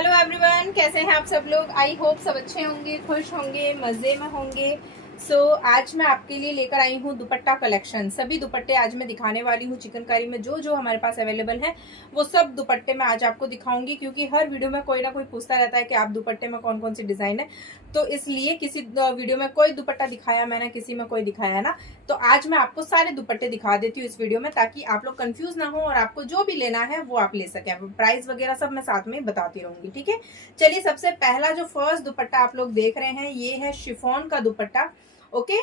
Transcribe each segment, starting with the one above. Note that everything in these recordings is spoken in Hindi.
हेलो एवरीवन, कैसे हैं आप सब लोग। आई होप सब अच्छे होंगे, खुश होंगे, मज़े में होंगे। आज मैं आपके लिए लेकर आई हूँ दुपट्टा कलेक्शन। सभी दुपट्टे आज मैं दिखाने वाली हूँ चिकनकारी में। जो जो हमारे पास अवेलेबल है वो सब दुपट्टे मैं आज आपको दिखाऊंगी, क्योंकि हर वीडियो में कोई ना कोई पूछता रहता है कि आप दुपट्टे में कौन कौन सी डिज़ाइन है। तो इसलिए किसी वीडियो में कोई दुपट्टा दिखाया मैंने, किसी में कोई दिखाया ना। तो आज मैं आपको सारे दुपट्टे दिखा देती हूँ इस वीडियो में, ताकि आप लोग कंफ्यूज ना हो और आपको जो भी लेना है वो आप ले सकें। प्राइस वगैरह सब मैं साथ में बताती रहूंगी, ठीक है। चलिए, सबसे पहला जो फर्स्ट दुपट्टा आप लोग देख रहे हैं ये है शिफॉन का दुपट्टा। ओके,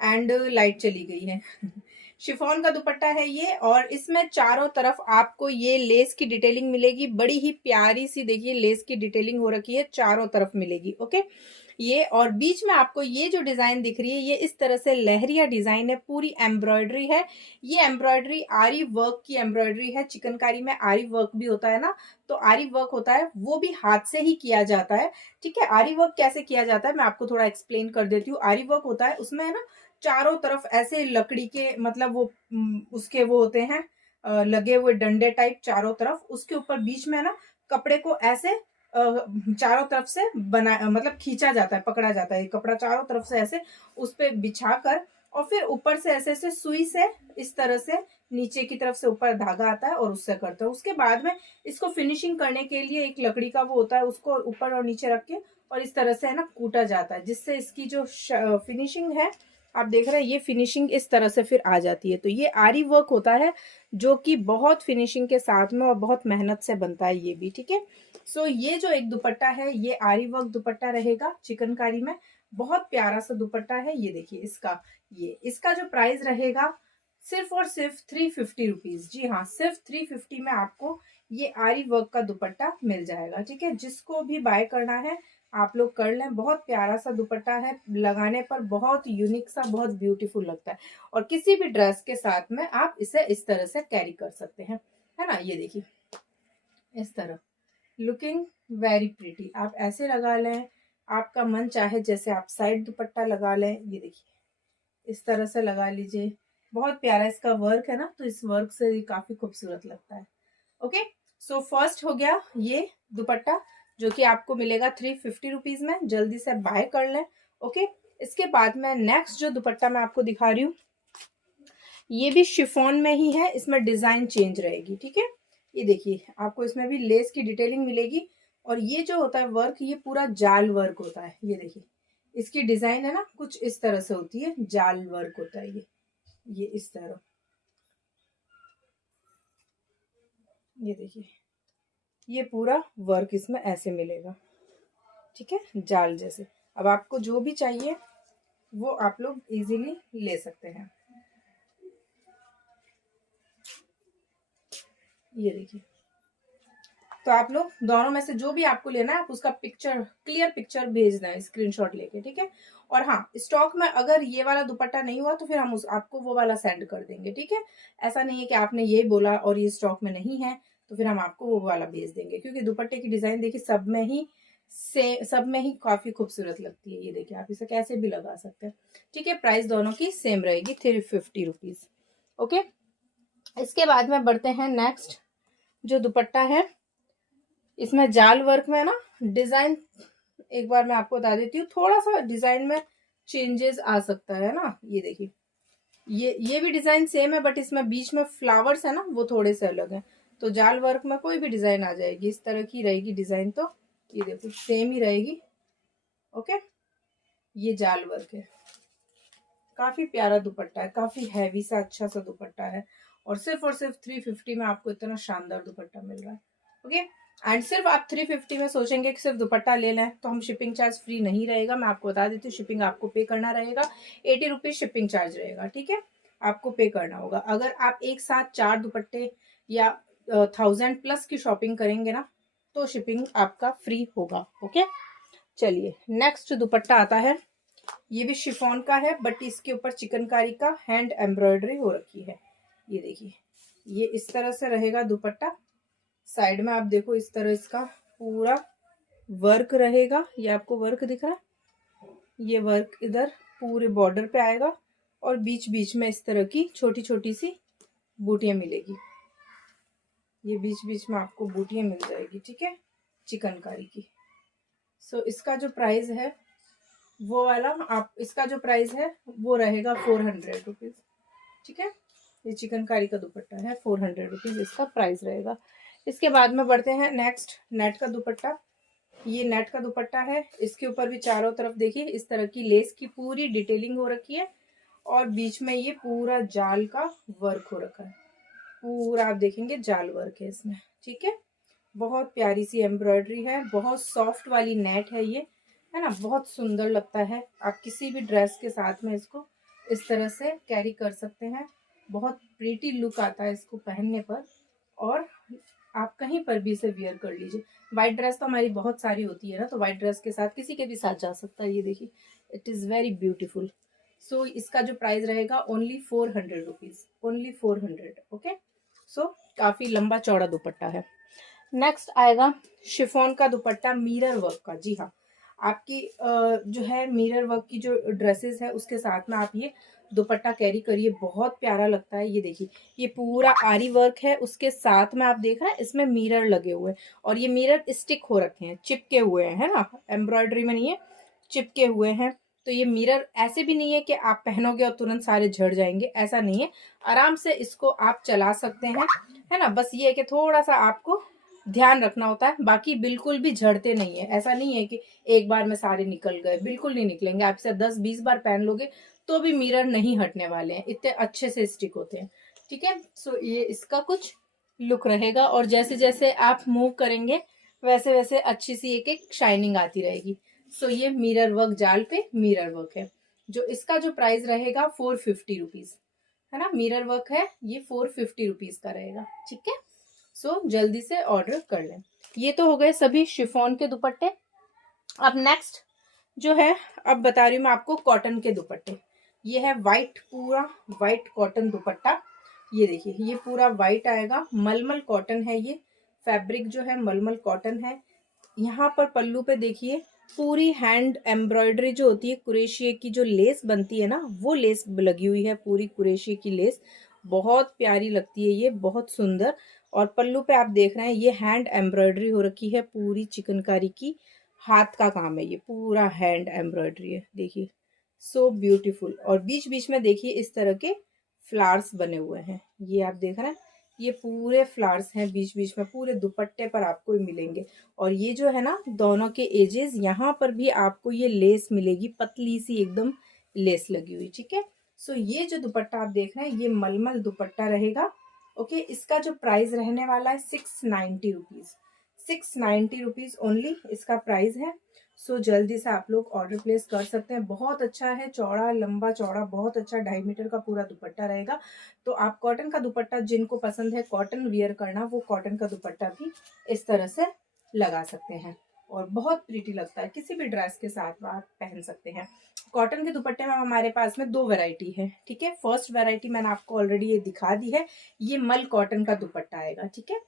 एंड लाइट चली गई है। शिफॉन का दुपट्टा है ये, और इसमें चारों तरफ आपको ये लेस की डिटेलिंग मिलेगी। बड़ी ही प्यारी सी देखिए लेस की डिटेलिंग हो रखी है, चारों तरफ मिलेगी। ओके, ये और बीच में आपको ये जो डिजाइन दिख रही है ये इस तरह से लहरिया डिजाइन है, पूरी एम्ब्रॉयडरी है। ये एम्ब्रॉयडरी आरी वर्क की एम्ब्रॉयडरी है। चिकनकारी में आरी वर्क भी होता है ना, तो आरी वर्क होता है वो भी हाथ से ही किया जाता है, ठीक है। आरी वर्क कैसे किया जाता है मैं आपको थोड़ा एक्सप्लेन कर देती हूँ। आरी वर्क होता है उसमें है ना, चारों तरफ ऐसे लकड़ी के मतलब वो उसके वो होते हैं लगे हुए डंडे टाइप चारों तरफ, उसके ऊपर बीच में है ना कपड़े को ऐसे चारों तरफ से बना मतलब खींचा जाता है, पकड़ा जाता है। ये कपड़ा चारों तरफ से ऐसे उस पे बिछा कर, और फिर ऊपर से ऐसे ऐसे सुई से इस तरह से नीचे की तरफ से ऊपर धागा आता है और उससे करते हैं। उसके बाद में इसको फिनिशिंग करने के लिए एक लकड़ी का वो होता है, उसको ऊपर और नीचे रख के और इस तरह से है ना कूटा जाता है, जिससे इसकी जो फिनिशिंग है आप देख रहे हैं ये फिनिशिंग इस तरह से फिर आ जाती है। तो ये आरी वर्क होता है जो कि बहुत फिनिशिंग के साथ में और बहुत मेहनत से बनता है ये भी, ठीक है। ये जो एक दुपट्टा है ये आरी वर्क दुपट्टा रहेगा चिकनकारी में। बहुत प्यारा सा दुपट्टा है ये देखिए। इसका जो प्राइस रहेगा सिर्फ और सिर्फ 350 रुपीज। जी हाँ, सिर्फ 350 में आपको ये आरी वर्क का दुपट्टा मिल जाएगा, ठीक है। जिसको भी बाय करना है आप लोग कर लें। बहुत प्यारा सा दुपट्टा है, लगाने पर बहुत यूनिक सा, बहुत ब्यूटीफुल लगता है। और किसी भी ड्रेस के साथ में आप इसे इस तरह से कैरी कर सकते हैं, है ना। ये देखिए इस तरह लुकिंग वेरी प्रिटी। आप ऐसे लगा लें, आपका मन चाहे जैसे आप साइड दुपट्टा लगा लें। ये देखिए इस तरह से लगा लीजिए। बहुत प्यारा इसका वर्क है ना, तो इस वर्क से ये काफी खूबसूरत लगता है। ओके, फर्स्ट हो गया ये दुपट्टा जो कि आपको मिलेगा 350 रुपीज में। जल्दी से बाय कर लें। ओके, इसके बाद में नेक्स्ट जो दुपट्टा मैं आपको दिखा रही हूँ ये भी शिफॉन में ही है, इसमें डिजाइन चेंज रहेगी, ठीक है। ये देखिए आपको इसमें भी लेस की डिटेलिंग मिलेगी, और ये जो होता है वर्क ये पूरा जाल वर्क होता है। ये देखिए इसकी डिजाइन है ना कुछ इस तरह से होती है, जाल वर्क होता है ये इस तरह। ये देखिए ये पूरा वर्क इसमें ऐसे मिलेगा, ठीक है, जाल जैसे। अब आपको जो भी चाहिए वो आप लोग इजीली ले सकते हैं। ये देखिए, तो आप लोग दोनों में से जो भी आपको लेना है आप उसका पिक्चर, क्लियर पिक्चर भेजना है स्क्रीनशॉट लेके, ठीक है। और हाँ, स्टॉक में अगर ये वाला दुपट्टा नहीं हुआ तो फिर हम आपको वो वाला सेंड कर देंगे, ठीक है। ऐसा नहीं है कि आपने ये बोला और ये स्टॉक में नहीं है तो फिर हम आपको वो वाला भेज देंगे, क्योंकि दुपट्टे की डिजाइन देखिए सब में ही काफी खूबसूरत लगती है। ये देखिए आप इसे कैसे भी लगा सकते हैं, ठीक है। प्राइस दोनों की सेम रहेगी 350 रुपीज। ओके, इसके बाद में बढ़ते हैं नेक्स्ट जो दुपट्टा है। इसमें जाल वर्क में ना डिजाइन, एक बार मैं आपको बता देती हूँ, थोड़ा सा डिजाइन में चेंजेस आ सकता है ना। ये देखिए ये भी डिजाइन सेम है, बट इसमें बीच में फ्लावर्स है ना वो थोड़े से अलग हैं। तो जाल वर्क में कोई भी डिजाइन आ जाएगी, इस तरह की रहेगी डिजाइन। तो ये देखो सेम ही रहेगी। ओके, ये जाल वर्क है, काफी प्यारा दुपट्टा है, काफी हैवी सा अच्छा सा दुपट्टा है। और सिर्फ 350 में आपको इतना शानदार दुपट्टा मिल रहा है। ओके, एंड सिर्फ आप 350 में सोचेंगे कि सिर्फ दुपट्टा ले लें तो हम शिपिंग चार्ज फ्री नहीं रहेगा। मैं आपको बता देती हूँ, शिपिंग आपको पे करना रहेगा। 80 रुपीज शिपिंग चार्ज रहेगा, ठीक है, आपको पे करना होगा। अगर आप एक साथ 4 दुपट्टे या 1000 प्लस की शॉपिंग करेंगे ना तो शिपिंग आपका फ्री होगा। ओके, चलिए नेक्स्ट दुपट्टा आता है। ये भी शिफॉन का है, बट इसके ऊपर चिकनकारी का हैंड एम्ब्रॉयडरी हो रखी है। ये देखिए ये इस तरह से रहेगा दुपट्टा। साइड में आप देखो इस तरह इसका पूरा वर्क रहेगा। ये आपको वर्क दिख रहा है, ये वर्क इधर पूरे बॉर्डर पे आएगा, और बीच बीच में इस तरह की छोटी छोटी सी बूटियां मिलेगी। ये बीच बीच में आपको बूटियां मिल जाएगी, ठीक है। चिकनकारी की। सो इसका जो प्राइस है वो वाला, आप इसका जो प्राइस है वो रहेगा 400 रुपीज़। ठीक है, ये चिकनकारी का दुपट्टा है, 400 रुपीज़ इसका प्राइस रहेगा। इसके बाद में बढ़ते हैं नेक्स्ट, नेट का दुपट्टा। ये नेट का दुपट्टा है, इसके ऊपर भी चारों तरफ देखिए इस तरह की लेस की पूरी डिटेलिंग हो रखी है और बीच में ये पूरा जाल का वर्क हो रखा है, पूरा आप देखेंगे जाल वर्क है इसमें। ठीक है, बहुत प्यारी सी एम्ब्रॉयडरी है, बहुत सॉफ्ट वाली नेट है ये, है ना, बहुत सुंदर लगता है। आप किसी भी ड्रेस के साथ में इसको इस तरह से कैरी कर सकते हैं, बहुत प्रीटी लुक आता है इसको पहनने पर, और आप कहीं पर भी इसे वियर कर लीजिए। वाइट ड्रेस तो हमारी बहुत सारी होती है ना, तो वाइट ड्रेस के साथ किसी के भी साथ जा सकता है। ये देखिए, इट इज़ वेरी ब्यूटीफुल। सो इसका जो प्राइस रहेगा ओनली 400 रुपीज़, ओनली 400। ओके, सो काफ़ी लंबा चौड़ा दुपट्टा है। नेक्स्ट आएगा शिफॉन का दुपट्टा मिरर वर्क का। जी हाँ, आपकी जो है मिरर वर्क की जो ड्रेसेस है उसके साथ में आप ये दुपट्टा कैरी करिए, बहुत प्यारा लगता है। ये देखिए, ये पूरा आरी वर्क है, उसके साथ में आप देख रहे हैं इसमें मिरर लगे हुए हैं, और ये मिरर स्टिक हो रखे हैं, चिपके हुए हैं, है ना, एम्ब्रॉयडरी में नहीं है, चिपके हुए हैं। तो ये मिरर ऐसे भी नहीं है कि आप पहनोगे और तुरंत सारे झड़ जाएंगे, ऐसा नहीं है, आराम से इसको आप चला सकते हैं, है ना। बस ये है कि थोड़ा सा आपको ध्यान रखना होता है, बाकी बिल्कुल भी झड़ते नहीं है। ऐसा नहीं है कि एक बार में सारे निकल गए, बिल्कुल नहीं निकलेंगे। आप इसे 10-20 बार पहन लोगे तो भी मिरर नहीं हटने वाले हैं, इतने अच्छे से स्टिक होते हैं। ठीक है, सो ये इसका कुछ लुक रहेगा, और जैसे जैसे आप मूव करेंगे वैसे वैसे अच्छी सी एक एक शाइनिंग आती रहेगी। सो ये मिरर वर्क, जाल पे मिरर वर्क है, जो इसका जो प्राइस रहेगा 450 रुपीज, है ना। मिरर वर्क है, ये 450 रुपीज का रहेगा। ठीक है, सो जल्दी से ऑर्डर कर लें। ये तो हो गए सभी शिफॉन के दुपट्टे। अब नेक्स्ट जो है, अब बता रही हूँ मैं आपको कॉटन के दुपट्टे। ये है वाइट, पूरा वाइट कॉटन दुपट्टा। ये देखिए, ये पूरा वाइट आएगा, मलमल कॉटन है ये, फैब्रिक जो है मलमल कॉटन है। यहाँ पर पल्लू पे देखिए पूरी हैंड एम्ब्रॉयडरी जो होती है, कुरेशिये की जो लेस बनती है ना, वो लेस लगी हुई है, पूरी कुरेशिये की लेस, बहुत प्यारी लगती है ये, बहुत सुंदर। और पल्लू पे आप देख रहे हैं ये हैंड एम्ब्रॉयडरी हो रखी है, पूरी चिकनकारी की, हाथ का काम है, ये पूरा हैंड एम्ब्रॉयडरी है, देखिए सो ब्यूटीफुल। और बीच बीच में देखिए इस तरह के फ्लावर्स बने हुए हैं, ये आप देख रहे हैं, ये पूरे फ्लावर्स हैं बीच बीच में, पूरे दुपट्टे पर आपको मिलेंगे। और ये जो है ना, दोनों के एजेस यहाँ पर भी आपको ये लेस मिलेगी, पतली सी एकदम लेस लगी हुई। ठीक है, सो ये जो दुपट्टा आप देख रहे हैं ये मलमल दुपट्टा रहेगा। ओके, इसका जो प्राइस रहने वाला है 690 रुपीज, 690 रुपीज ओनली इसका प्राइस है। सो जल्दी से आप लोग ऑर्डर प्लेस कर सकते हैं। बहुत अच्छा है, चौड़ा, लंबा चौड़ा, बहुत अच्छा, 2.5 मीटर का पूरा दुपट्टा रहेगा। तो आप कॉटन का दुपट्टा, जिनको पसंद है कॉटन वियर करना, वो कॉटन का दुपट्टा भी इस तरह से लगा सकते हैं, और बहुत प्रीटी लगता है, किसी भी ड्रेस के साथ आप पहन सकते हैं। कॉटन के दुपट्टे में हमारे पास में 2 वैरायटी है। ठीक है, फर्स्ट वैरायटी मैंने आपको ऑलरेडी ये दिखा दी है, ये मल कॉटन का दुपट्टा आएगा। ठीक है,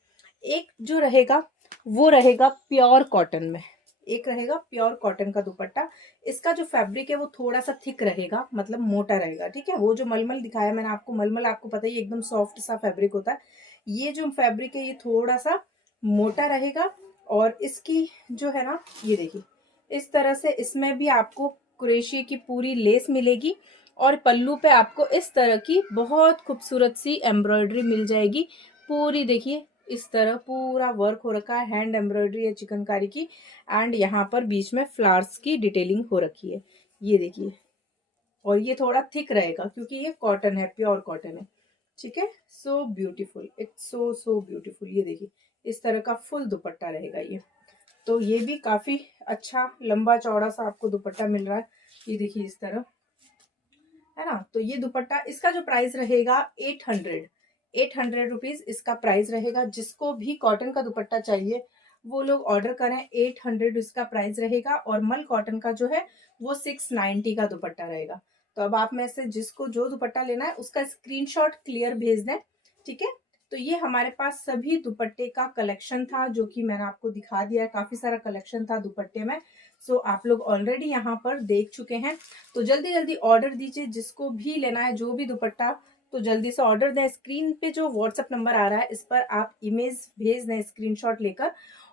एक जो रहेगा वो रहेगा प्योर कॉटन में, एक रहेगा प्योर कॉटन का दुपट्टा। इसका जो फैब्रिक है वो थोड़ा सा थिक रहेगा, मतलब मोटा रहेगा। ठीक है, वो जो मलमल दिखाया मैंने आपको, मलमल आपको पता ही एकदम सॉफ्ट सा फैब्रिक होता है, ये जो फैब्रिक है ये थोड़ा सा मोटा रहेगा। और इसकी जो है ना, ये देखिए इस तरह से इसमें भी आपको कुरेशिये की पूरी लेस मिलेगी, और पल्लू पे आपको इस तरह की बहुत खूबसूरत सी एम्ब्रॉयडरी मिल जाएगी पूरी। देखिए इस तरह पूरा वर्क हो रखा है, हैंड एम्ब्रॉयडरी है चिकनकारी की, एंड यहाँ पर बीच में फ्लावर्स की डिटेलिंग हो रखी है, ये देखिए। और ये थोड़ा थिक रहेगा क्योंकि ये कॉटन है, प्योर कॉटन है। ठीक है, so beautiful, it's so so beautiful. ये देखिए इस तरह का फुल दुपट्टा रहेगा ये, तो ये भी काफी अच्छा लंबा चौड़ा सा आपको दुपट्टा मिल रहा है, ये देखिए इस तरह, है ना। तो ये दुपट्टा, इसका जो प्राइस रहेगा 800 रुपीज इसका प्राइस रहेगा। जिसको भी कॉटन का दुपट्टा चाहिए वो लोग ऑर्डर करें, 800 इसका प्राइस रहेगा। और मल कॉटन का जो है वो 690 का दुपट्टा रहेगा। तो अब आप में से जिसको जो दुपट्टा लेना है उसका स्क्रीनशॉट क्लियर भेज दें। ठीक है, तो ये हमारे पास सभी दुपट्टे का कलेक्शन था जो कि मैंने आपको दिखा दिया है, काफी सारा कलेक्शन था दुपट्टे में। सो आप लोग ऑलरेडी यहाँ पर देख चुके हैं, तो जल्दी जल्दी ऑर्डर दीजिए, जिसको भी लेना है जो भी दुपट्टा, तो जल्दी से ऑर्डर दें। स्क्रीन पे जो व्हाट्सएप नंबर आ रहा है इस पर आप इमेज भेज दें स्क्रीनशॉट लेकर,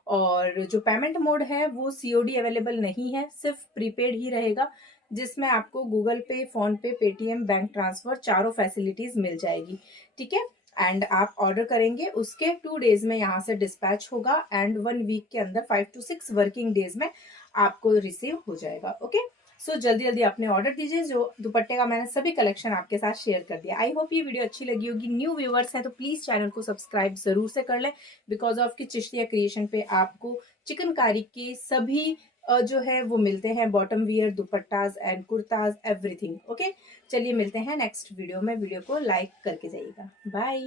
और जो पेमेंट मोड है वो COD अवेलेबल नहीं है, सिर्फ प्रीपेड ही रहेगा, जिसमें आपको गूगल पे, फोन पे, पेटीएम, बैंक ट्रांसफर चारों फैसिलिटीज मिल जाएगी। ठीक है, एंड आप ऑर्डर करेंगे, उसके 2 डेज में यहाँ से डिस्पैच होगा एंड 1 वीक के अंदर 5 to 6 वर्किंग डेज में आपको रिसीव हो जाएगा। ओके, सो जल्दी जल्दी अपने ऑर्डर दीजिए। जो दुपट्टे का मैंने सभी कलेक्शन आपके साथ शेयर कर दिया। आई होप ये वीडियो अच्छी लगी होगी। न्यू व्यूअर्स हैं तो प्लीज चैनल को सब्सक्राइब जरूर से कर लें, बिकॉज ऑफ की चिश्तिया क्रिएशन पे आपको चिकनकारी के सभी जो है वो मिलते हैं, bottom wear, dupattas and kurtas, everything. Okay, चलिए मिलते हैं नेक्स्ट वीडियो में। वीडियो को लाइक करके जाइएगा। बाय।